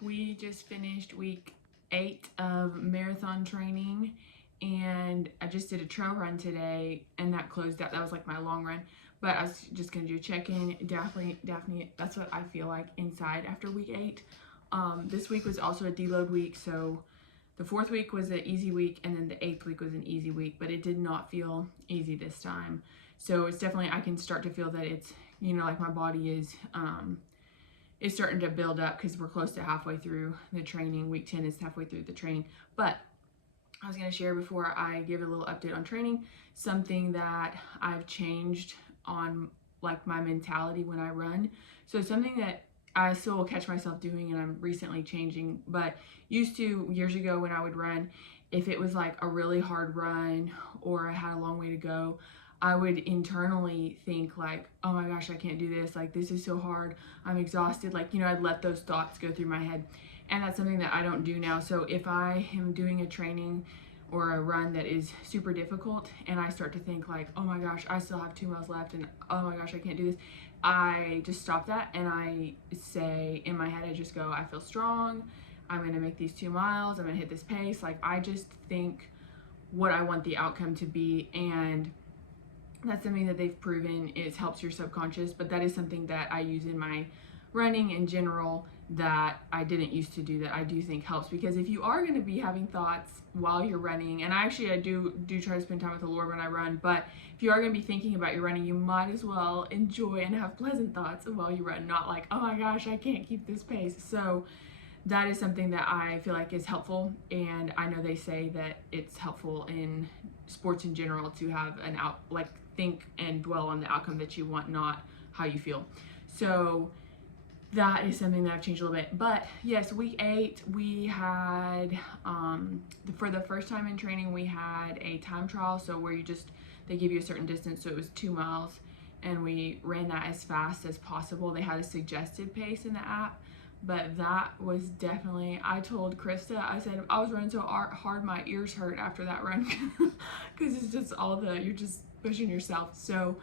we just finished week 8 of marathon training, and I just did a trail run today, and that closed out. That was like my long run, but I was just gonna do a check-in. Daphne, that's what I feel like inside after week 8. This week was also a deload week, so the 4th week was an easy week, and then the 8th week was an easy week, but it did not feel easy this time. So it's definitely, I can start to feel that it's, like my body is starting to build up because we're close to halfway through the training. Week 10 is halfway through the training. But I was going to share, before I give a little update on training, something that I've changed on like my mentality when I run. So something that I still will catch myself doing, and I'm recently changing, but used to, years ago when I would run, if it was like a really hard run or I had a long way to go, I would internally think like, oh my gosh, I can't do this. Like, this is so hard. I'm exhausted. Like, I'd let those thoughts go through my head. And that's something that I don't do now. So if I am doing a training or a run that is super difficult and I start to think like, oh my gosh, I still have 2 miles left, and oh my gosh, I can't do this, I just stop that and I say, in my head, I just go, I feel strong. I'm going to make these 2 miles. I'm going to hit this pace. Like, I just think what I want the outcome to be. And that's something that they've proven it helps your subconscious, but that is something that I use in my running in general that I didn't used to do, that I do think helps. Because if you are going to be having thoughts while you're running, and I do try to spend time with the Lord when I run, but if you are going to be thinking about your running, you might as well enjoy and have pleasant thoughts while you run, not like, oh my gosh, I can't keep this pace. So that is something that I feel like is helpful, and I know they say that it's helpful in sports in general to have think and dwell on the outcome that you want, not how you feel. So that is something that I've changed a little bit. But yes, week 8 we had for the first time in training, we had a time trial, so where they give you a certain distance, so it was 2 miles, and we ran that as fast as possible. They had a suggested pace in the app, but that was definitely, I told Krista, I said, I was running so hard my ears hurt after that run because it's just you're just pushing yourself. So,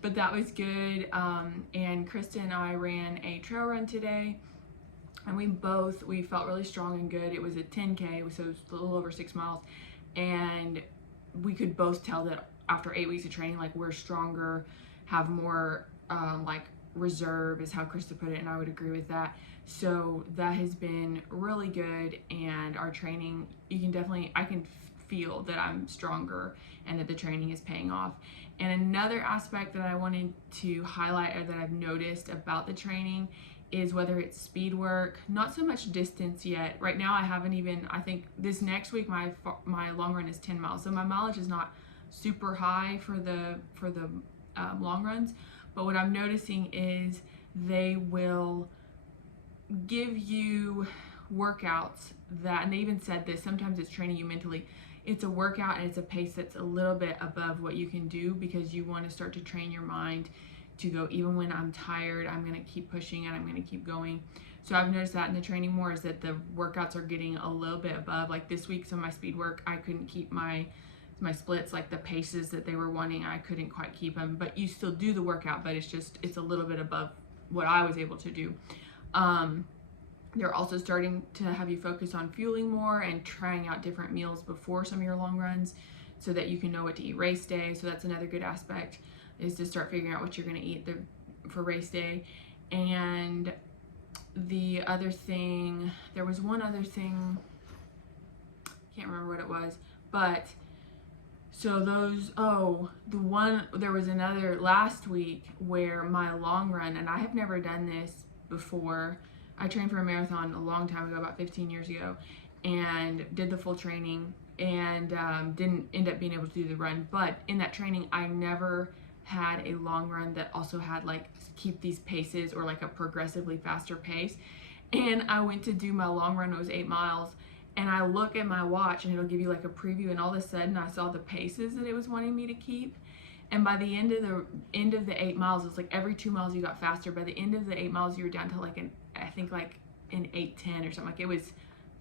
but that was good. And Krista and I ran a trail run today, and we felt really strong and good. It was a 10K, so it was a little over 6 miles, and we could both tell that after 8 weeks of training, like, we're stronger, have more reserve, is how Krista put it, and I would agree with that. So that has been really good, and our training, I can feel that I'm stronger and that the training is paying off. And another aspect that I wanted to highlight, or that I've noticed about the training, is whether it's speed work, not so much distance yet. Right now I think this next week my long run is 10 miles, so my mileage is not super high for the long runs. But what I'm noticing is they will give you workouts that, and they even said this, sometimes it's training you mentally. It's a workout and it's a pace that's a little bit above what you can do, because you want to start to train your mind to go, even when I'm tired, I'm going to keep pushing and I'm going to keep going. So I've noticed that in the training more, is that the workouts are getting a little bit above. Like this week, some of my speed work, I couldn't keep my splits, like the paces that they were wanting, I couldn't quite keep them. But you still do the workout, but it's a little bit above what I was able to do. They're also starting to have you focus on fueling more and trying out different meals before some of your long runs, so that you can know what to eat race day. So that's another good aspect, is to start figuring out what you're going to eat for race day. And the other thing, there was one other thing, can't remember what it was, but so there was another last week where my long run, and I have never done this before. I trained for a marathon a long time ago, about 15 years ago, and did the full training, and didn't end up being able to do the run. But in that training, I never had a long run that also had keep these paces, or like a progressively faster pace. And I went to do my long run, it was 8 miles, and I look at my watch and it'll give you like a preview, and all of a sudden I saw the paces that it was wanting me to keep. And by the end of the 8 miles, it's like every 2 miles you got faster. By the end of the 8 miles, you were down to I think an 8:10 or something. Like, it was,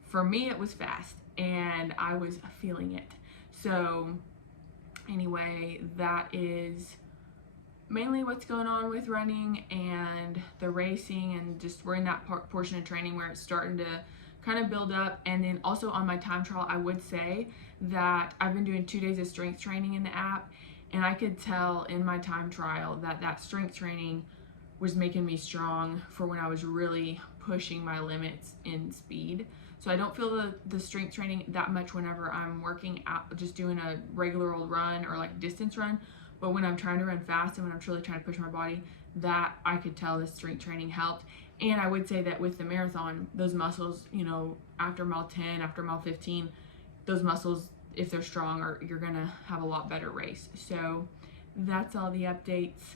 for me, it was fast, and I was feeling it. So anyway, that is mainly what's going on with running and the racing, and just we're in that portion of training where it's starting to kind of build up. And then also on my time trial, I would say that I've been doing 2 days of strength training in the app, and I could tell in my time trial that that strength training was making me strong for when I was really pushing my limits in speed. So I don't feel the strength training that much whenever I'm working out, just doing a regular old run or like distance run. But when I'm trying to run fast and when I'm truly trying to push my body, that I could tell the strength training helped. And I would say that with the marathon, those muscles, you know, after mile 10, after mile 15, those muscles, if they're strong, you're gonna have a lot better race. So that's all the updates.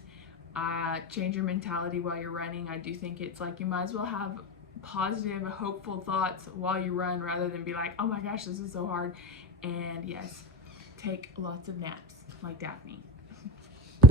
Change your mentality while you're running. I do think it's like you might as well have positive, hopeful thoughts while you run rather than be like, oh my gosh, this is so hard. And yes, take lots of naps like Daphne.